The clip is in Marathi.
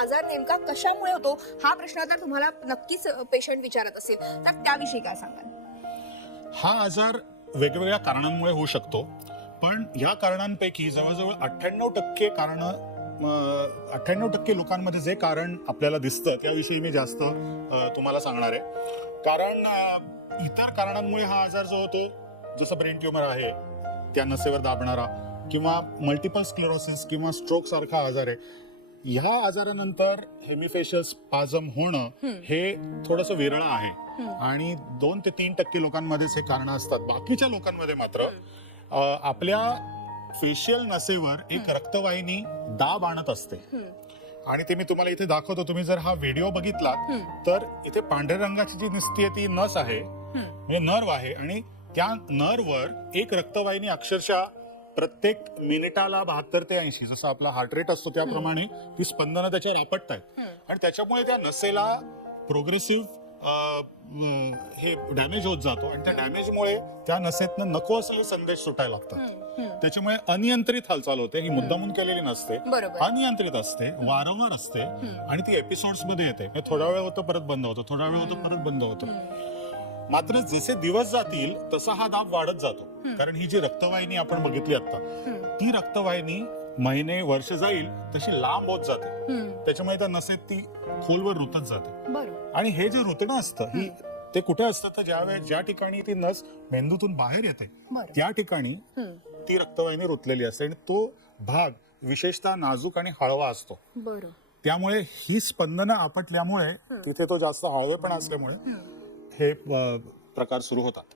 आजार नेमका कशामुळे होतो हा प्रश्न तर तुम्हाला नक्कीच पेशंट विचारत असेल. तर त्याविषयी काय सांगाल? हा आजार वेगवेगळ्या कारणांमुळे होऊ शकतो पण या कारणांपैकी जवळजवळ अठ्ठ्याण्णव टक्के कारण अठ्ठ्याण्णव टक्के लोकांमध्ये जे कारण आपल्याला दिसतं त्याविषयी मी जास्त तुम्हाला सांगणार आहे. कारण इतर कारणांमुळे हा आजार जो होतो जसं ब्रेन ट्युमर आहे त्या नसेवर दाबणारा किंवा मल्टिपल स्क्लेरोसिस किंवा स्ट्रोक सारखा आजार आहे ह्या आजारानंतर हेमिफेशियल स्पाझम होणं हे थोडंसं वेरळं आहे. आणि दोन ते तीन टक्के लोकांमध्येच हे कारण असतात. बाकीच्या लोकांमध्ये मात्र आपल्या फेशियल नसेवर एक रक्तवाहिनी दाब आणत असते. आणि ते मी तुम्हाला इथे दाखवतो. तुम्ही जर हा व्हिडिओ बघितलात तर इथे पांढऱ्या रंगाची जी दिसतीये ती नस आहे. म्हणजे नर्व आहे. आणि त्या नर्ववर एक रक्तवाहिनी अक्षरशः प्रत्येक मिनिटाला बहात्तर ते ऐंशी जसं आपला हार्ट रेट असतो त्याप्रमाणे ती स्पंदनं त्याच्यावर आपटत आहेत आणि त्याच्यामुळे त्या नसेला प्रोग्रेसिव्ह हे डॅमेज होत जातो. आणि त्या डॅमेजमुळे त्या नसेतनं नको असलेले संदेश सुटायला लागतात. त्याच्यामुळे अनियंत्रित हालचाल होते. ही मुद्दामून केलेली नसते. अनियंत्रित असते वारंवार असते. आणि ती एपिसोड्समध्ये येते. थोडा वेळ होतं परत बंद होतं. थोडा वेळ होतं परत बंद होतं. मात्र जसे दिवस जातील तसा हा दाब वाढत जातो. कारण ही जी रक्तवाहिनी आपण बघितली आता ती रक्तवाहिनी महिने वर्ष जाईल तशी लांब होत जाते. त्याच्यामुळे त्या नसेत ती खोलवर रुतत जाते. आणि हे जे रुतणं असतं ही ते कुठे असतं? तर ज्या वेळेस ज्या ठिकाणी ती नस मेंदूतून बाहेर येते. त्या ठिकाणी ती रक्तवाहिनी रुतलेली असते आणि तो भाग विशेषतः नाजूक आणि हळवा असतो. त्यामुळे ही स्पंदनं आपटल्यामुळे तिथे तो जास्त हळवेपणा असल्यामुळे हे प्रकार सुरू होतात.